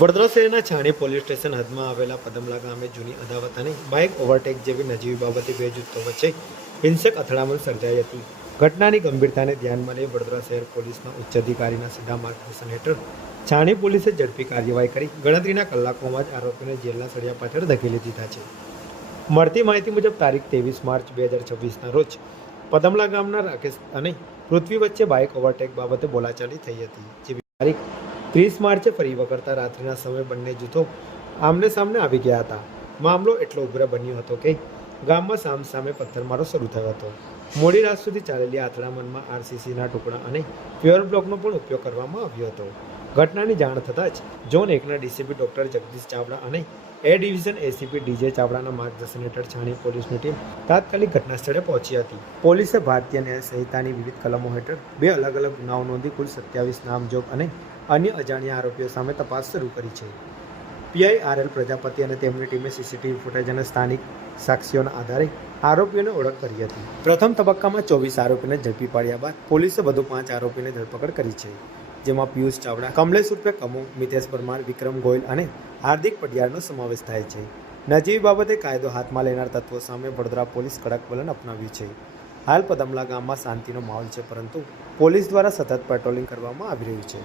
વડોદરા શહેરના છાણી police station હદમાં આવેલા પદમલા ગામે જૂની અદાવત અને બાઇક ઓવરટેક જેવી નજીવી બાબતે બે જૂથો વચ્ચે હિંસક અથડામણ સર્જાઈ હતી. ઘટનાની ગંભીરતાને ધ્યાનમાં લઈ વડોદરા શહેર પોલીસના ઉચ્ચ અધિકારીના સીધા માર્ગદર્શન હેઠળ છાણી પોલીસે ઝડપી કાર્યવાહી કરી ગણતરીના કલાકોમાં જ આરોપીને જેલના સળિયા પાછળ ધકેલી દીધા છે. મળતી માહિતી મુજબ તારીખ 23 માર્ચ 2026ના રોજ પદમલા ગામના રાકેશ અને પૃથ્વી વચ્ચે બાઇક ઓવરટેક બાબતે બોલાચાલી થઈ હતી. જેવી તારીખ 30 માર્ચે ફરી વકરતા રાત્રિના સમયે બંને જૂથો આમને સામને આવી ગયા હતા. મામલો એટલો ઉગ્ર બન્યો હતો કે ગામમાં સામસામે પથ્થરમારો શરૂ થયો હતો. મોડી રાત સુધી ચાલેલી અથડામણમાં આરસીસીના ટુકડા અને પ્યોર બ્લોકનો પણ ઉપયોગ કરવામાં આવ્યો હતો. ઘટનાની જાણ થતાં જ ઝોન 1ના ડીસીપી ડોક્ટર જગદીશ ચાવડા અને એ ડિવિઝન એસીપી ડીજે ચાવડાના માર્ગદર્શન હેઠળ છાણી પોલીસની ટીમ તાત્કાલિક ઘટના સ્થળે પહોંચી હતી. પોલીસે ભારતીય ન્યાય સંહિતાની વિવિધ કલમો હેઠળ 2 અલગ અલગ ગુનાઓ નોંધી કુલ 27 નામજોગ અને અન્ય અજાણ્યા આરોપીઓ સામે તપાસ શરૂ કરી છે. પીઆઈ આરએલ પ્રજાપતિ અને તેમની ટીમે સીસીટીવી ફૂટેજ અને સ્થાનિક સાક્ષીઓના આધારે આરોપીઓને ઓળખ કરી હતી. પ્રથમ તબક્કામાં 24 આરોપીને ઝડપી પાડ્યા બાદ પોલીસે વધુ 5 આરોપીને ધરપકડ કરી છે, જેમાં પિયુષ ચાવડા, કમલેશ ઉર્ફે કમુ, મિતેશ પરમાર, વિક્રમ ગોયલ અને હાર્દિક પડિયારનો સમાવેશ થાય છે. નજીવી બાબતે કાયદો હાથમાં લેનાર તત્વો સામે વડોદરા પોલીસ કડક વલણ અપનાવ્યું છે. હાલ પદમલા ગામમાં શાંતિનો માહોલ છે, પરંતુ પોલીસ દ્વારા સતત પેટ્રોલિંગ કરવામાં આવી રહ્યું છે.